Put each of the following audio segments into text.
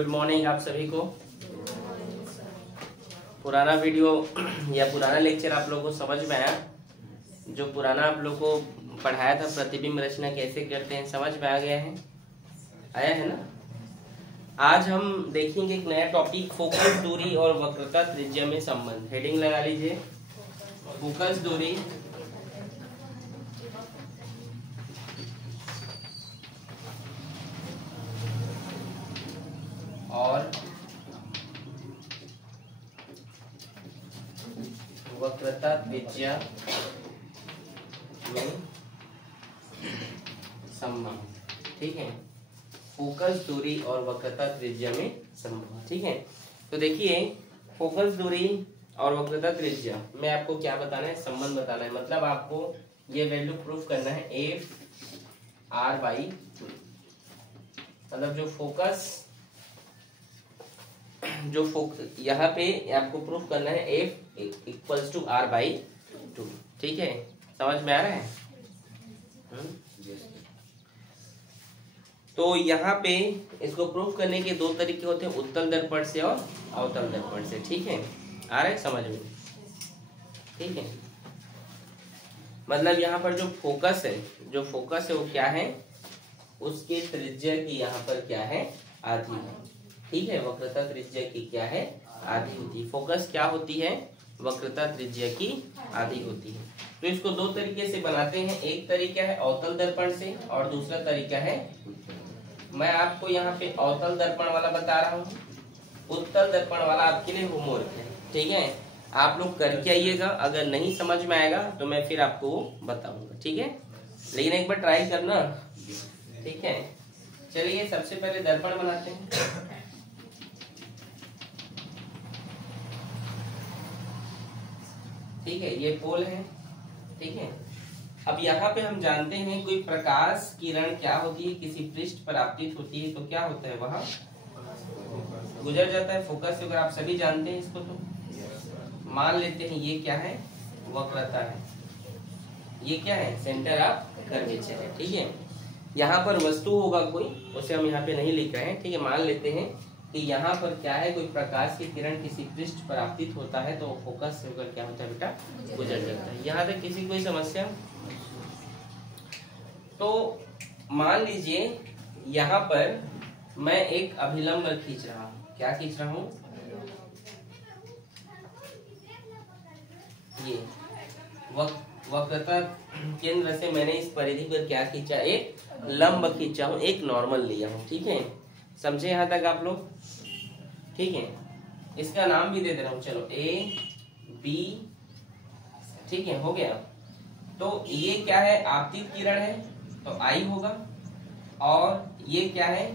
Good morning आप सभी को। पुराना वीडियो या पुराना लेक्चर आप लोगों को समझ में आया? जो पुराना आप लोगों को पढ़ाया था प्रतिबिंब रचना कैसे करते हैं, समझ में आ गया है? आया है ना? आज हम देखेंगे एक नया टॉपिक, फोकस दूरी और वक्रता त्रिज्या में संबंध। हेडिंग लगा लीजिए, फोकस दूरी और वक्रता त्रिज्या में संबंध। ठीक है, फोकस दूरी और वक्रता त्रिज्या में संबंध। ठीक है, तो देखिए फोकस दूरी और वक्रता त्रिज्या में आपको क्या बताना है? संबंध बताना है। मतलब आपको ये वैल्यू प्रूफ करना है एफ आर बाई, मतलब जो फोकस यहाँ पे आपको प्रूफ करना है F equals to R by 2। ठीक है, समझ में आ रहा है? तो यहाँ पे इसको प्रूफ करने के दो तरीके होते हैं, उत्तल दर्पण से और अवतल दर्पण से। ठीक है, आ रहा है समझ में? ठीक है, मतलब यहाँ पर जो फोकस है वो क्या है? उसके त्रिज्या की यहाँ पर क्या है? आधी है। ठीक है, वक्रता त्रिज्या की क्या है? आधी होती है। फोकस क्या होती है? वक्रता त्रिज्या की आधी होती है। तो इसको दो तरीके से बनाते हैं, एक तरीका है अवतल दर्पण से और दूसरा तरीका है, मैं आपको यहाँ पे अवतल दर्पण वाला बता रहा हूँ, उत्तल दर्पण वाला आपके लिए होमवर्क है। ठीक है, आप लोग करके आइएगा, अगर नहीं समझ में आएगा तो मैं फिर आपको बताऊंगा। ठीक है, लेकिन एक बार ट्राई करना। ठीक है, चलिए सबसे पहले दर्पण बनाते हैं। ठीक है, ये पोल है। ठीक है, अब यहाँ पे हम जानते हैं कोई प्रकाश किरण क्या होती है, किसी पृष्ठ पर आपतित होती है तो क्या होता है? वह गुजर जाता है फोकस से। अगर आप सभी जानते हैं इसको तो मान लेते हैं ये क्या है? वक्रता है। ये क्या है? सेंटर ऑफ कर्वेचर है। ठीक है, यहाँ पर वस्तु होगा कोई, उसे हम यहाँ पे नहीं लिख रहे हैं। ठीक है, मान लेते हैं कि यहाँ पर क्या है, कोई प्रकाश की किरण किसी पृष्ठ पर आपतित होता है तो फोकस से होकर क्या होता है बेटा? गुजर जाता है। यहाँ तक किसी कोई समस्या? तो मान लीजिए यहाँ पर मैं एक अभिलंब खींच रहा हूँ। क्या खींच रहा हूँ? ये वक्रता केंद्र से मैंने इस परिधि पर क्या खींचा? एक लंब खींचा हूँ, एक नॉर्मल लिया हूँ। ठीक है, समझे यहाँ तक आप लोग? ठीक है, इसका नाम भी दे दे रहा हूँ, चलो ए बी। ठीक है, हो गया। तो ये क्या है? आपतित किरण है तो आई होगा, और ये क्या है?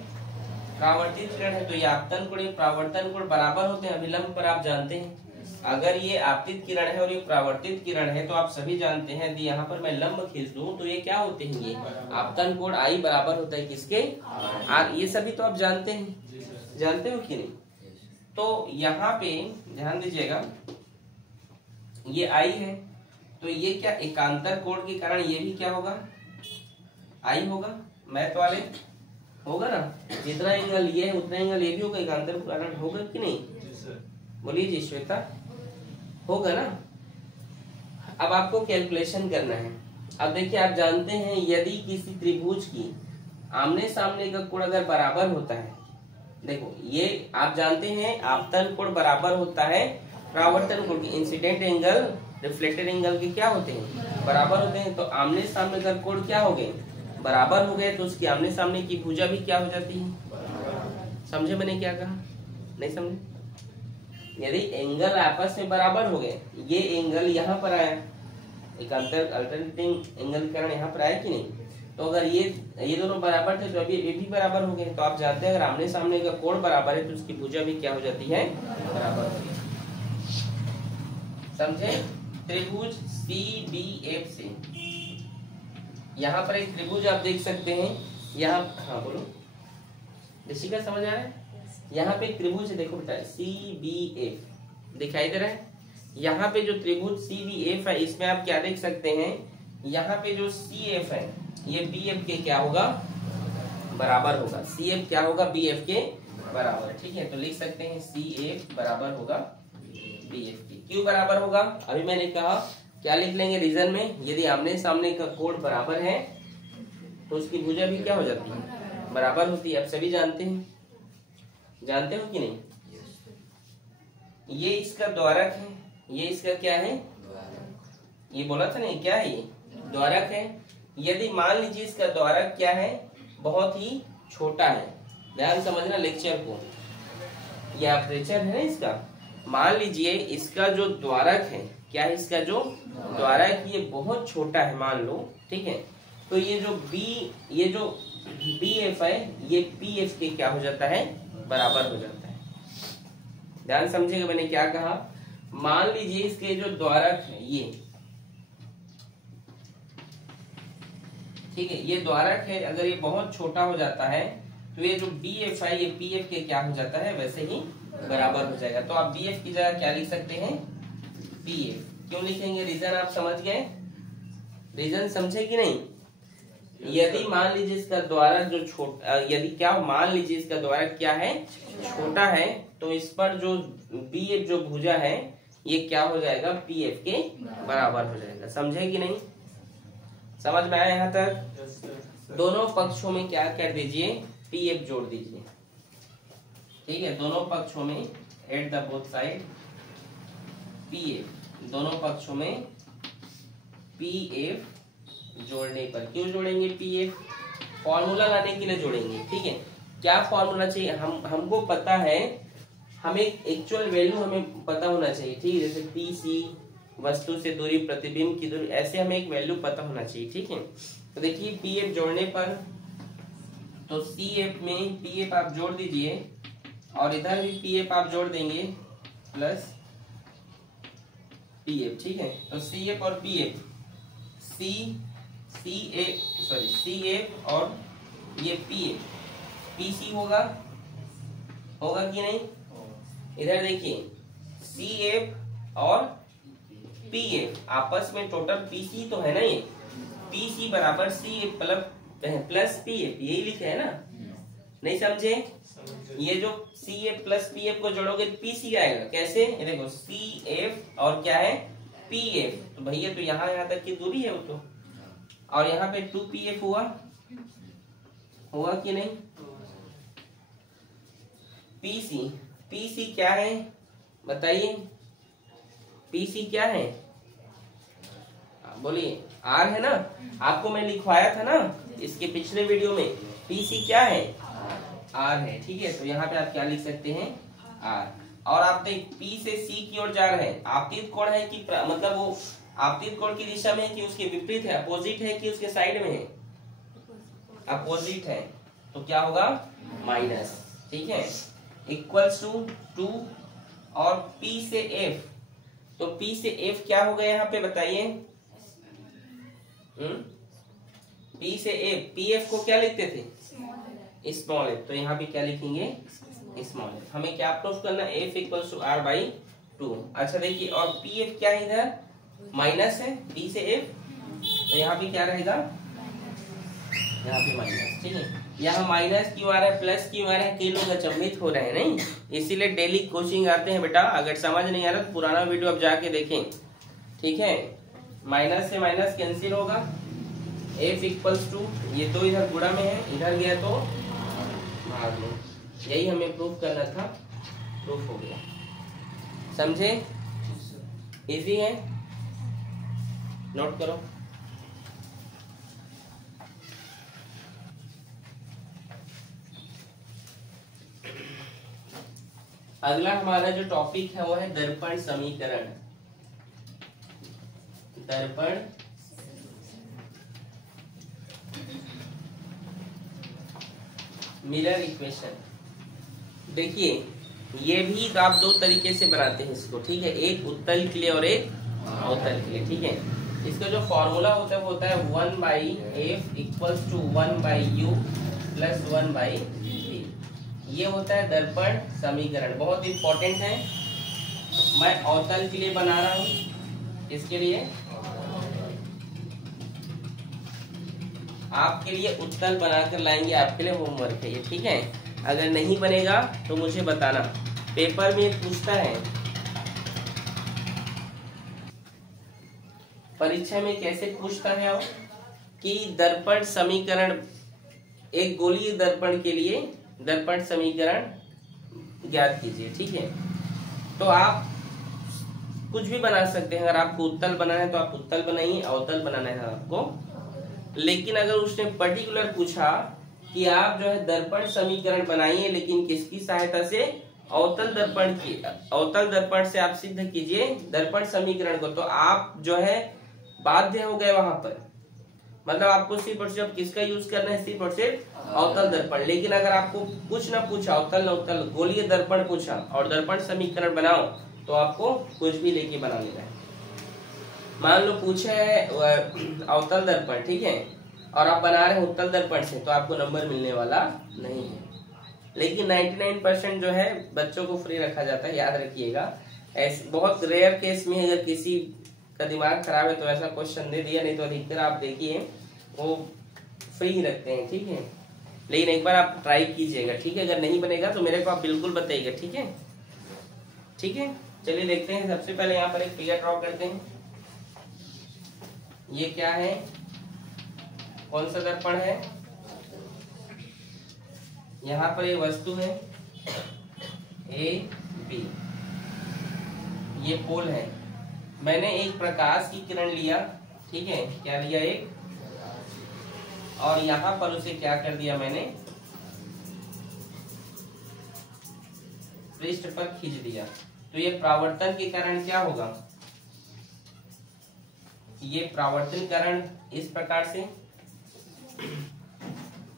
परावर्तित किरण है तो ये आपतन कोण, परावर्तन कोण बराबर होते हैं अभिलंब पर, आप जानते हैं। अगर ये आपतित किरण है और ये परावर्तित किरण है तो आप सभी जानते हैं यदि यहाँ पर मैं लंब खींच दूं तो ये क्या होते हैं? ये आपतन कोण आई बराबर होता है किसके? ये सभी तो आप जानते हैं, जानते हो कि नहीं? तो यहाँ पे ध्यान दीजिएगा, ये आई है तो ये क्या एकांतर कोण के कारण ये भी क्या होगा? आई होगा। मैथ वाले होगा ना, जितना एंगल ये है उतना एंगल ये भी होगा, एकांतर कारण होगा कि नहीं? बोलिए जी श्वेता, होगा ना? अब आपको कैलकुलेशन करना है। अब देखिए, आप जानते हैं यदि किसी त्रिभुज की आमने सामने का कोण अगर बराबर होता है, देखो ये आप जानते हैं आपतन कोण बराबर होता है परावर्तन कोण के। इंसिडेंट एंगल रिफ्लेक्टेड एंगल के क्या होते हैं? बराबर होते हैं। तो आमने सामने का कोण क्या हो गए? बराबर हो गए, तो उसकी आमने सामने की भुजा भी क्या हो जाती है? समझे मैंने क्या कहा? नहीं समझे? यदि एंगल आपस में बराबर हो गए, ये एंगल यहाँ पर आया, एक अल्टरनेटिंग एंगल के कारण यहाँ पर आया कि नहीं? तो अगर ये दोनों बराबर थे तो अभी ये भी बराबर हो गए। तो आप जानते हैं अगर आमने सामने का कोण बराबर है तो उसकी भुजा भी क्या हो जाती है? बराबर हो गई। समझे? त्रिभुज CBF से यहाँ पर एक त्रिभुज आप देख सकते हैं। यहाँ, हाँ बोलो ऋषिका, समझ आ रहा है? यहाँ पे एक त्रिभुज है, देखो बेटा CBF दिखाई दे रहा है। यहाँ पे जो त्रिभुज CBF है इसमें आप क्या देख सकते हैं? यहाँ पे जो CF है ये BF के क्या होगा? बराबर होगा। CF क्या होगा? BF के बराबर, ठीक है। तो लिख सकते हैं CF बराबर होगा BF के। क्यों बराबर होगा? अभी मैंने कहा क्या लिख लेंगे रीजन में, यदि आमने सामने का कोण बराबर है तो उसकी भुजा भी क्या हो जाती है, बराबर होती है। आप सभी जानते हैं, जानते हो कि नहीं? ये इसका द्वारक है, ये इसका क्या है, ये बोला था नहीं, क्या है ये, द्वारक है। यदि मान लीजिए इसका द्वारक क्या है, बहुत ही छोटा है, ध्यान समझना लेक्चर को, ये अपर्चर है ना इसका, मान लीजिए इसका जो द्वारक है, क्या है इसका जो द्वारक, ये बहुत छोटा है मान लो, ठीक है। तो ये जो BF है ये PF के क्या हो जाता है, बराबर हो जाता है। ध्यान समझेगा मैंने क्या कहा, मान लीजिए इसके जो द्वारक है ये, ठीक है, ये द्वारक है, अगर ये बहुत छोटा हो जाता है तो ये जो BF है ये PF के क्या हो जाता है, वैसे ही बराबर हो जाएगा। तो आप BF की जगह क्या लिख सकते हैं, PF। क्यों लिखेंगे, रीजन आप समझ गए, रीजन समझे कि नहीं? यदि मान लीजिए इसका द्वारक जो छोटा, यदि क्या मान लीजिए इसका द्वारक क्या है, छोटा है, तो इस पर जो BF जो भुजा है ये क्या हो जाएगा, PF के बराबर हो जाएगा। समझे कि नहीं? समझ में आया यहाँ तक? दोनों पक्षों में क्या कर दीजिए, PF जोड़ दीजिए, ठीक है। दोनों पक्षों में at the both side PF, दोनों पक्षों में PF जोड़ने पर, क्यों जोड़ेंगे PF, फॉर्मूला लाने के लिए जोड़ेंगे, ठीक है। क्या फॉर्मूला चाहिए, हमको पता है, हमें एक्चुअल वैल्यू हमें पता होना चाहिए, ठीक है। जैसे PC वस्तु से दूरी, प्रतिबिंब की दूरी, ऐसे हमें एक वैल्यू पता होना चाहिए, ठीक है। तो देखिए PF जोड़ने पर, तो CF में PF आप जोड़ दीजिए और इधर भी PF आप जोड़ देंगे प्लस PF, ठीक है। तो CF और PF, CF और ये PF, PC होगा कि नहीं? इधर देखिए CF और PF आपस में टोटल PC तो है ना, ये PC बराबर CF प्लस PF, यही लिखे है ना, नहीं समझे? ये जो CF प्लस PF को जोड़ोगे तो PC आएगा, कैसे, ये देखो CF और क्या है PF, तो भैया तो यहाँ तक की दूरी है वो तो, और यहाँ पे 2PF हुआ कि नहीं? PC क्या है बताइए, PC क्या है, बोलिए, R है ना, आपको मैं लिखवाया था ना इसके पिछले वीडियो में, PC क्या है, R है, ठीक है। तो यहाँ पे आप क्या लिख सकते हैं, R। और आप देख P से C की ओर जा रहे हैं, आपतित कोण है कि मतलब वो आपतित कोण की दिशा में है कि उसके विपरीत है, अपोजिट है कि उसके साइड में है, अपोजिट है, तो क्या होगा, माइनस, ठीक है, इक्वल्स टू 2 और P से F, तो P से F क्या होगा यहाँ पे बताइए, P से F, PF को क्या लिखते थे, स्मॉल f, तो यहाँ पे क्या लिखेंगे, स्मॉल f। हमें क्या प्रूफ करना, F equals to R by 2। अच्छा देखिए, और PF क्या है, इधर माइनस है P से F, तो यहाँ पे क्या रहेगा, यहाँ पे माइनस, ठीक है। यहाँ माइनस क्यों आ रहा है, प्लस क्यों आ रहा है, कई लोग अचंभित हो रहे हैं, नहीं, इसीलिए डेली कोचिंग आते हैं बेटा। अगर समझ नहीं आ रहा तो पुराना वीडियो आप जाके देखें, ठीक है। माइनस से माइनस कैंसिल होगा, F इक्वल्स टू, ये तो इधर गुणा में है, इधर गया तो भाग में, यही हमें प्रूफ करना था, प्रूफ हो गया। समझे, इजी है, नोट करो। अगला हमारा जो टॉपिक है वो है दर्पण समीकरण, दर्पण मिरर इक्वेशन। देखिए ये भी आप दो तरीके से बनाते हैं इसको, ठीक है, एक उत्तल के लिए और एक अवतल के लिए, ठीक है। इसका जो फॉर्मूला होता है वो होता है 1/f equals to 1/u plus 1/v, ये होता है दर्पण समीकरण, बहुत इंपॉर्टेंट है। मैं अवतल के लिए बना रहा हूँ, इसके लिए आपके लिए उत्तल बनाकर लाएंगे, आपके लिए होमवर्क है ये, ठीक है। अगर नहीं बनेगा तो मुझे बताना। पेपर में पूछता है, परीक्षा में कैसे पूछता है वो, कि दर्पण समीकरण, एक गोलीय दर्पण के लिए दर्पण समीकरण ज्ञात कीजिए। ठीक है, तो आप कुछ भी बना सकते हैं। अगर आपको उत्तल बनाना है तो आप उत्तल बनाइए, अवतल बनाना है आपको। लेकिन अगर उसने पर्टिकुलर पूछा कि आप जो है दर्पण समीकरण बनाइए, लेकिन किसकी सहायता से, अवतल दर्पण की, अवतल दर्पण से आप सिद्ध कीजिए दर्पण समीकरण को, तो आप जो है बाध्य हो गए वहां पर। मतलब आपको सिर्फ और सिर्फ किसका यूज करना है, सिर्फ और सिर्फ अवतल दर्पण। लेकिन अगर आपको कुछ ना पूछा, अवतल अवतल गोलीय दर्पण पूछा और दर्पण समीकरण बनाओ, तो आपको कुछ भी लेके बना लेना है। मान लो पूछे है अवतल दर्पण, ठीक है, और आप बना रहे हैं उत्तल दर्पण से, तो आपको नंबर मिलने वाला नहीं है। लेकिन 99% जो है बच्चों को फ्री रखा जाता है, याद रखिएगा। ऐसे बहुत रेयर केस में अगर किसी का दिमाग खराब है तो ऐसा क्वेश्चन दे दिया, नहीं तो अधिकतर आप देखिए वो फ्री ही रखते हैं। ठीक है, लेकिन एक बार आप ट्राई कीजिएगा। ठीक है, अगर नहीं बनेगा तो मेरे को आप बिल्कुल बताइएगा। ठीक है, ठीक है, चलिए देखते हैं। सबसे पहले यहाँ पर एक फिगर ड्रॉ करते हैं। ये क्या है, कौन सा दर्पण है, यहाँ पर एक वस्तु है ए बी, ये पोल है। मैंने एक प्रकाश की किरण लिया, ठीक है, क्या लिया एक, और यहाँ पर उसे क्या कर दिया मैंने, पृष्ठ पर खींच दिया। तो ये परावर्तन के कारण क्या होगा, ये परावर्तन कारण इस प्रकार से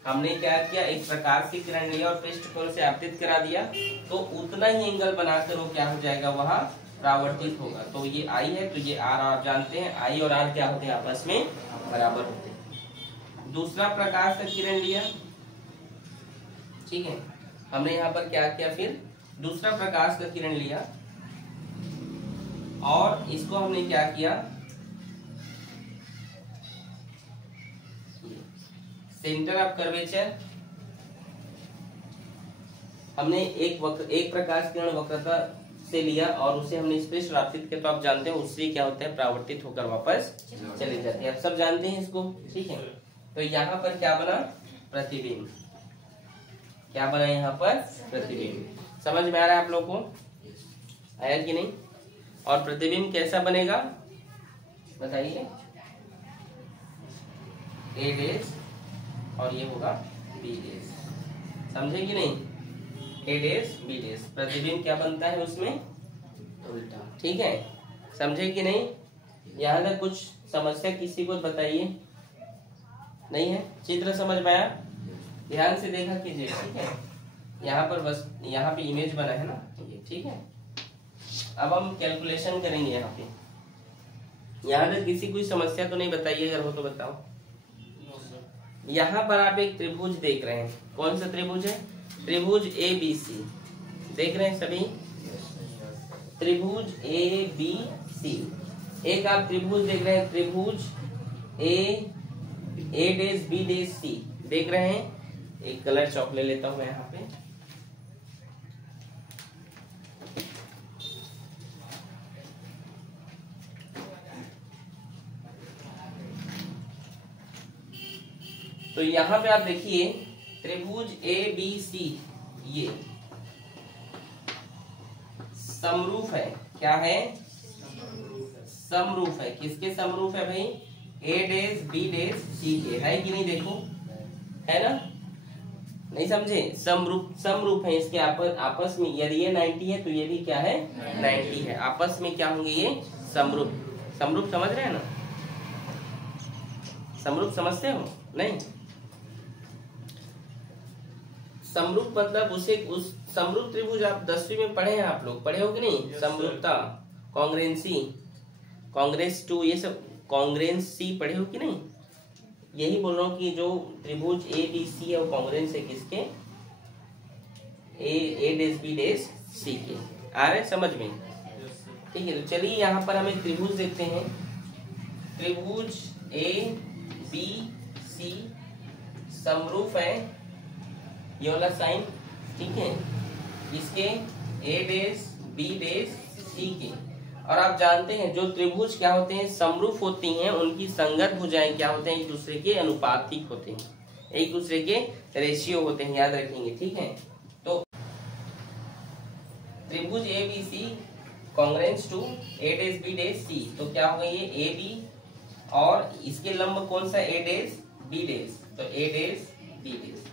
हमने क्या किया, एक प्रकाश की किरण लिया और पृष्ठ पर उसे आपतित करा दिया, तो उतना ही एंगल बनाकर वो क्या हो जाएगा, वहां परावर्तित होगा। तो ये आई है, तो ये आर, आप जानते हैं आई और आर क्या होते हैं, आपस में बराबर होते हैं। दूसरा प्रकाश का किरण लिया, ठीक है, हमने यहाँ पर क्या किया, फिर दूसरा प्रकाश का किरण लिया और इसको हमने क्या किया, सेंटर ऑफ कर्वेचर, हमने एक प्रकाश किरण वक्रता से लिया और उसे हमने स्पेस आपतित किया। तो आप जानते हैं उससे क्या होता है, परावर्तित होकर वापस चले जाते हैं। आप सब जानते हैं इसको। ठीक है, तो यहाँ पर क्या बना, प्रतिबिंब। क्या बना यहाँ पर, प्रतिबिंब। समझ में आ रहा है आप लोगों को, आया कि नहीं। और प्रतिबिंब कैसा बनेगा बताइए, ए डेश और ये होगा बी डेश, समझे कि नहीं, ए डेश बी डेश। प्रतिबिंब क्या बनता है उसमें, उल्टा। ठीक है, समझे कि नहीं। यहाँ तक कुछ समस्या किसी को बताइए, नहीं है, चित्र समझ में आया, ध्यान से देखा कीजिए। ठीक है, यहाँ पर बस यहाँ पे इमेज बना है ना ये, ठीक है। अब हम कैलकुलेशन करेंगे यहाँ पे। यहाँ तक किसी कोई समस्या तो नहीं बताइए, अगर हो तो बताओ। यहाँ पर आप एक त्रिभुज देख रहे हैं, कौन सा त्रिभुज है, त्रिभुज ए बी सी, देख रहे हैं सभी, त्रिभुज ए बी सी। एक आप त्रिभुज देख रहे हैं, त्रिभुज ए डेश बी डेश सी, देख रहे हैं। एक कलर चॉक ले लेता हूं मैं यहाँ पे, तो यहाँ पे आप देखिए त्रिभुज ए बी सी, ये समरूप है। क्या है, समरूप है। किसके समरूप है भाई, ए डेश बी डेश सी के, है कि नहीं, देखो है ना, नहीं समझे, समरूप है इसके आपस में। यदि ये 90 है तो ये भी क्या है, 90 है। आपस में क्या होंगे ये, समरूप। समरूप समझ रहे हैं ना, समरूप समझते हो नहीं, समरूप मतलब उस समरूप त्रिभुज आप 10वीं में पढ़े हैं, आप लोग पढ़े हो कि नहीं, समरूपता, कांग्रेंसी, कांग्रेस टू, ये सब कांग्रेंसी पढ़े हो कि नहीं। यही बोल रहा हूँ कि जो त्रिभुज ए बी सी है वो कांग्रेंस है किसके, ए डेश बी डेश सी के। आ रहे समझ में, ठीक है। तो चलिए यहाँ पर हम एक त्रिभुज देखते हैं, त्रिभुज ए बी सी समरूप है, ये वाला साइन ठीक है, इसके ए डेश बी डेश सी के। और आप जानते हैं जो त्रिभुज क्या होते हैं, समरूप होती हैं, उनकी संगत भुजाएं क्या होते हैं, एक दूसरे के अनुपातिक होते हैं, एक दूसरे के रेशियो होते हैं, याद रखेंगे। ठीक है, तो त्रिभुज A B C congruence to A dash B dash C, तो क्या होगा ये ए बी और इसके लंब कौन सा, ए डेश बी डेश, तो ए डेश बी डेश।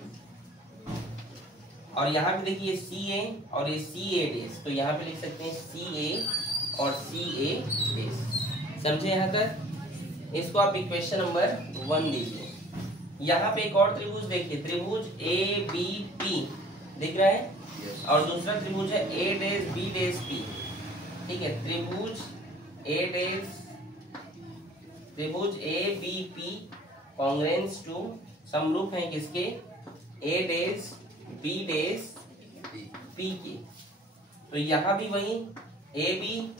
और यहाँ पे देखिए सी ए और ये सी ए डेश, तो यहाँ पे लिख सकते हैं सी ए और सी ए डेश। समझे यहाँ तक? इसको आप इक्वेशन नंबर 1 लीजिए। यहाँ पे एक और त्रिभुज देखिए, त्रिभुज ए बी पी दिख रहा है, और दूसरा त्रिभुज है A dash B dash P. ठीक है, त्रिभुज A B P congruence to, समरूप है किसके, A dash B dash P के। तो यहाँ भी वही ए बी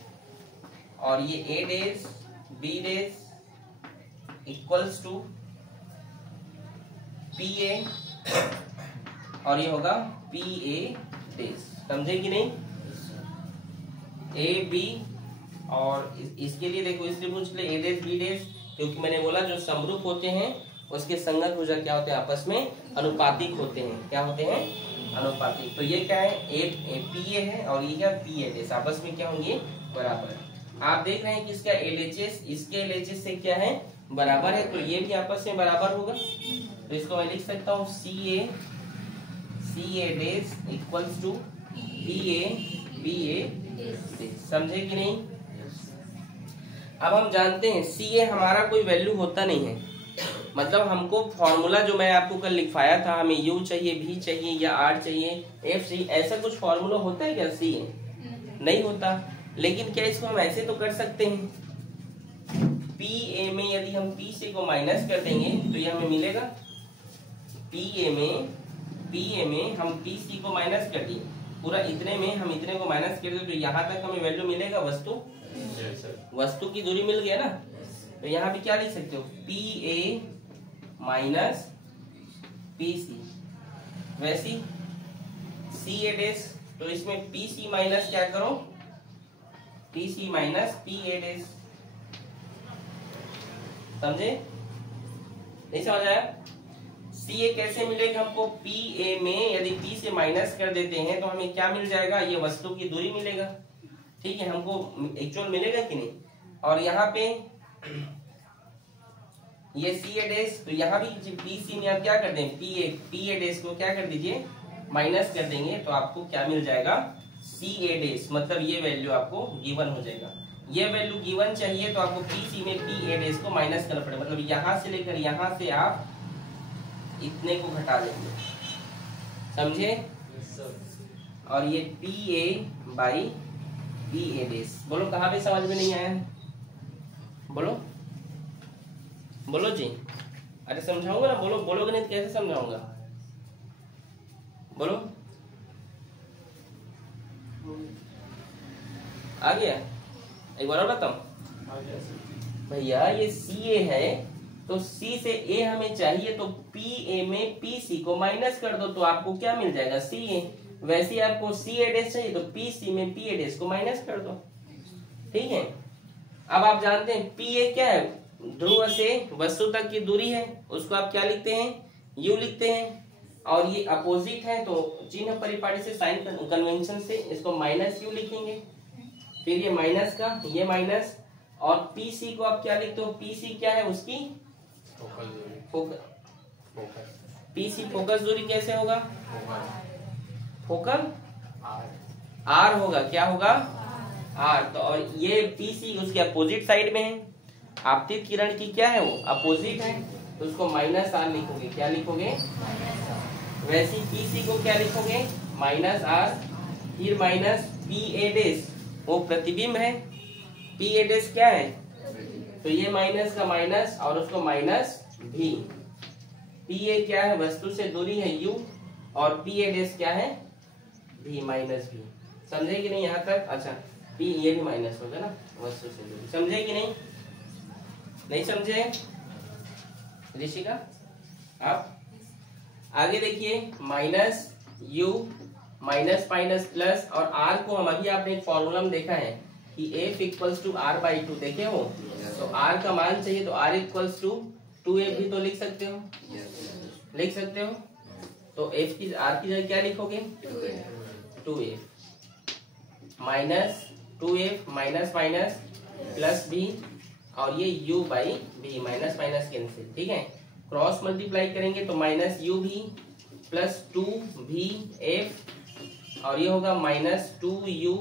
और ये A dash B dash equals to P A और ये होगा पी ए डेश। समझे कि नहीं? ए बी और इसके लिए देखो, इस त्रिभुज के लिए ए डेश बी डेश, क्योंकि मैंने बोला जो समरूप होते हैं उसके संगत भुजा क्या होते हैं, आपस में अनुपातिक होते हैं। क्या होते हैं? अनुपातिक। तो ये क्या है, ए पी ए है और ये क्या पी ए डेश, आपस में क्या होंगे, बराबर। आप देख रहे हैं कि इसका एलएचएस इसके एलएचएस से क्या है, बराबर है, तो ये भी आपस में बराबर होगा। तो इसको मैं लिख सकता हूँ C A dash equals to B A dash. समझे कि नहीं? अब हम जानते हैं सी ए हमारा कोई वैल्यू होता नहीं है, मतलब हमको फॉर्मूला जो मैं आपको कल लिखवाया था, हमें यू चाहिए, भी चाहिए या आर चाहिए, एफ चाहिए, ऐसा कुछ फॉर्मूला होता है क्या सी ए? नहीं होता। लेकिन क्या इसको हम ऐसे तो कर सकते हैं, पी ए में यदि हम पी सी को माइनस कर देंगे तो ये हमें मिलेगा, पी ए में हम पी सी को माइनस कर दिए, पूरा इतने में हम इतने को माइनस कर दिए, तो यहाँ तक हमें वैल्यू मिलेगा, वस्तु की दूरी मिल गया ना। तो यहाँ पे क्या लिख सकते हो, P A minus P C. वैसी सी ए डेश, तो इसमें पी सी माइनस क्या करो, P C minus P A dash. समझे? नहीं समझ आया? सी ए कैसे मिलेगा हमको, पी ए में यदि पी से माइनस कर देते हैं तो हमें क्या मिल जाएगा, ये वस्तु की दूरी मिलेगा। ठीक है, हमको एक्चुअल मिलेगा कि नहीं। और यहाँ पे ये सी ए डेश, तो यहाँ भी पी सी में आप क्या कर दें, पी ए डेश को क्या कर दीजिए, माइनस कर देंगे, तो आपको क्या मिल जाएगा, सी ए डेश। मतलब ये वैल्यू आपको गिवन हो जाएगा। ये वैल्यू गिवन चाहिए तो आपको पी सी में पी ए डेश को माइनस करना पड़ेगा, मतलब यहाँ से लेकर यहाँ से आप इतने को घटा देंगे। समझे? और ये P A by P A dash. बोलो कहाँ पे समझ में नहीं आया? बोलो जी। अरे समझाऊंगा ना, बोलोगे नहीं तो कैसे समझाऊंगा? बोलो। आ गया? एक बार और बताऊं भैया, ये सी ए है तो सी से ए हमें चाहिए, तो पी ए में पी सी को माइनस कर दो तो आपको क्या मिल जाएगा, सी ए। वैसे आपको सी ए डेश चाहिए तो पी सी में पी ए डेश को माइनस कर दो। ठीक है, अब आप जानते हैं पी ए क्या है, ध्रुव से वस्तु तक की दूरी है, उसको आप क्या लिखते हैं, यू लिखते हैं। और ये अपोजिट है तो चिन्ह परिपाटी से, साइन कन्वेंशन से इसको माइनस यू लिखेंगे, फिर ये माइनस का ये माइनस, और पी सी को आप क्या लिखते हो, पी सी क्या है उसकी पी सी फोकस दूरी कैसे होगा, फोकल आर होगा, क्या होगा, आर। तो और ये पी सी उसके अपोजिट साइड में है, आपतित किरण की क्या है वो अपोजिट है, तो उसको माइनस आर लिखोगे। क्या लिखोगे? वैसे पी सी को क्या लिखोगे, माइनस आर, फिर माइनस पी ए डेश, वो प्रतिबिंब है, पी ए डेश क्या है, तो ये माइनस का माइनस और उसको माइनस भी। पी ए क्या है, वस्तु से दूरी है यू, और पी ए डेश क्या है, भी माइनस भी। समझे कि नहीं यहाँ तक? अच्छा, पी ये भी माइनस होगा ना वस्तु से दूरी। समझे कि नहीं? नहीं समझे ऋषिका? आप आगे देखिए, minus you minus minus plus, और r को हम अभी आपने एक फॉर्मूला में देखा है कि f इक्वल्स टू r/2 देखे हो। तो r का मान चाहिए तो r इक्वल्स टू 2f भी तो लिख सकते हो, लिख सकते हो। तो f की r की जगह क्या लिखोगे 2f minus 2f minus minus plus b, और ये u/b माइनस माइनस कैंसिल, ठीक है। क्रॉस मल्टीप्लाई करेंगे तो माइनस u भी प्लस 2v/f, और ये होगा माइनस 2u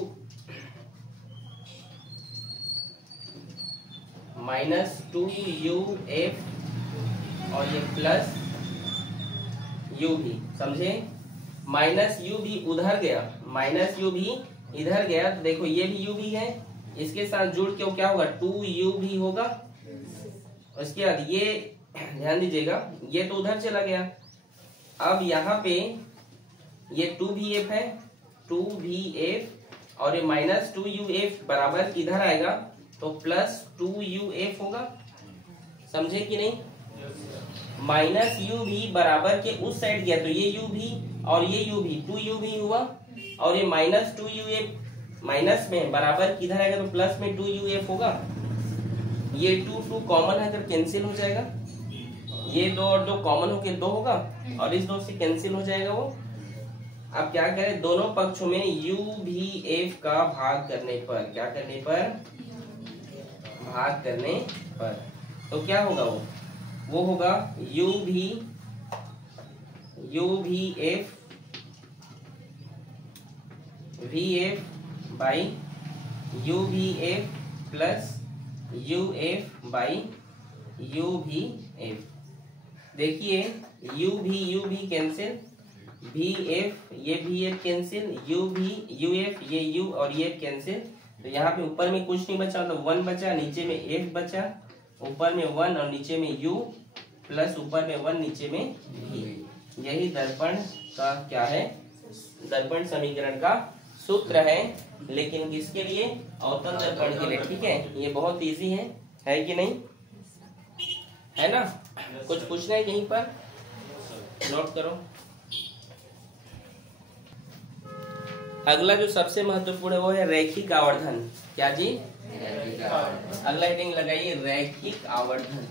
माइनस 2u/f, और ये प्लस u भी, समझे। माइनस u भी उधर गया, माइनस u भी इधर गया, तो देखो ये भी u भी है, इसके साथ जुड़ के वो क्या होगा 2u भी होगा। उसके बाद ये ध्यान दीजिएगा, ये तो उधर चला गया। अब यहाँ पे ये 2v/f है, 2v/f, और ये माइनस 2u/f बराबर किधर आएगा तो प्लस 2u/f होगा, समझे कि नहीं। माइनस u भी बराबर के उस साइड गया तो ये u भी और ये u भी 2u भी हुआ, और ये माइनस 2u/f माइनस में बराबर किधर आएगा तो प्लस में 2u/f होगा। ये 2 कॉमन है तो कैंसिल हो जाएगा, ये 2 और 2 कॉमन होके 2 होगा, और इस 2 से कैंसिल हो जाएगा वो। अब क्या करें, दोनों पक्षों में u/f का भाग करने पर, क्या करने पर, भाग करने पर, तो क्या होगा वो होगा u/f by u/f plus u/f। देखिए u भी कैंसिल, vf ये vf कैंसिल, uf ये u और ये कैंसिल। तो यहाँ पे ऊपर में कुछ नहीं बचा तो 1 बचा, नीचे में f बचा, ऊपर में 1 और नीचे में u, प्लस ऊपर में 1 नीचे में v। यही दर्पण का क्या है, दर्पण समीकरण का सूत्र है, लेकिन किसके लिए, अवतल दर्पण के लिए, ठीक है। ये बहुत इजी है कि नहीं, है ना। कुछ पूछना है यहीं पर, नोट करो। अगला जो सबसे महत्वपूर्ण है वो है रैखिक आवर्धन। क्या जी, अगला हेडिंग लगाइए रैखिक आवर्धन।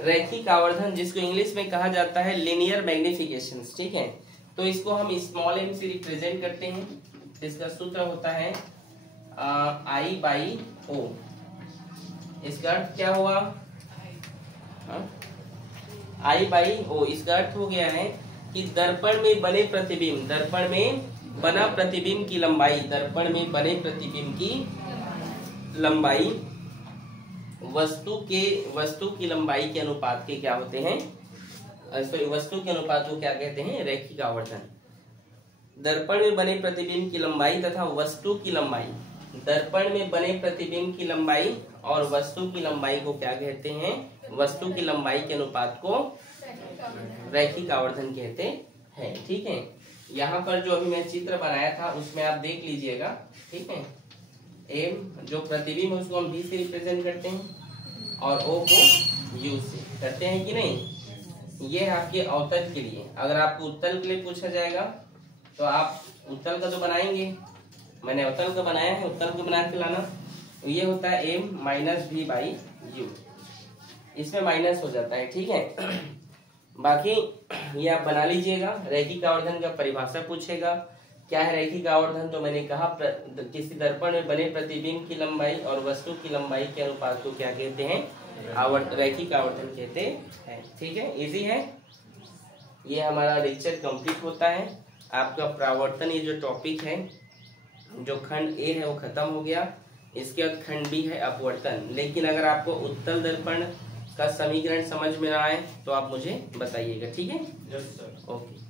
रैखिक आवर्धन जिसको इंग्लिश में कहा जाता है लीनियर मैग्निफिकेशन, ठीक है। तो इसको हम स्मॉल m से रिप्रेजेंट करते हैं। इसका सूत्र होता है I/O। इसका अर्थ क्या हुआ, I/O। इसका अर्थ हो गया है कि दर्पण में बने प्रतिबिंब, दर्पण में बना प्रतिबिंब की लंबाई, दर्पण में बने प्रतिबिंब की लंबाई वस्तु की लंबाई के अनुपात के क्या होते हैं, वस्तु के अनुपात को क्या कहते हैं, रैखिक आवर्धन। दर्पण में बने प्रतिबिंब की लंबाई तथा वस्तु की लंबाई, दर्पण में बने प्रतिबिंब की लंबाई और वस्तु की लंबाई को क्या कहते हैं, वस्तु की लंबाई के अनुपात को रैखिक आवर्धन कहते हैं, ठीक है। यहाँ पर जो अभी मैं चित्र बनाया था उसमें आप देख लीजिएगा, ठीक है। एम जो प्रतिबिंब है उसको हम बी से रिप्रेजेंट करते हैं और ओ को यू से करते हैं कि नहीं। ये है आपके अवतल के लिए। अगर आपको उत्तल के लिए पूछा जाएगा तो आप उत्तल का तो बनाएंगे, मैंने अवतल का बनाया है, उत्तल का बना के लाना। तो ये होता है M minus B by U, इसमें माइनस हो जाता है, ठीक है। बाकी ये आप बना लीजिएगा। रैखिक आवर्धन का परिभाषा पूछेगा, क्या है रैखिक आवर्धन, तो मैंने कहा किसी दर्पण में बने प्रतिबिंब की लंबाई और वस्तु की लंबाई के अनुपात को क्या कहते हैं, रैखिक आवर्धन कहते हैं, ठीक है। इजी है। ये हमारा लेक्चर कंप्लीट होता है। आपका परावर्तन ये जो टॉपिक है, जो खंड ए है वो खत्म हो गया। इसके बाद खंड बी है अपवर्तन। लेकिन अगर आपको उत्तल दर्पण का समीकरण समझ में ना आए तो आप मुझे बताइएगा, ठीक है। Yes sir. ओके।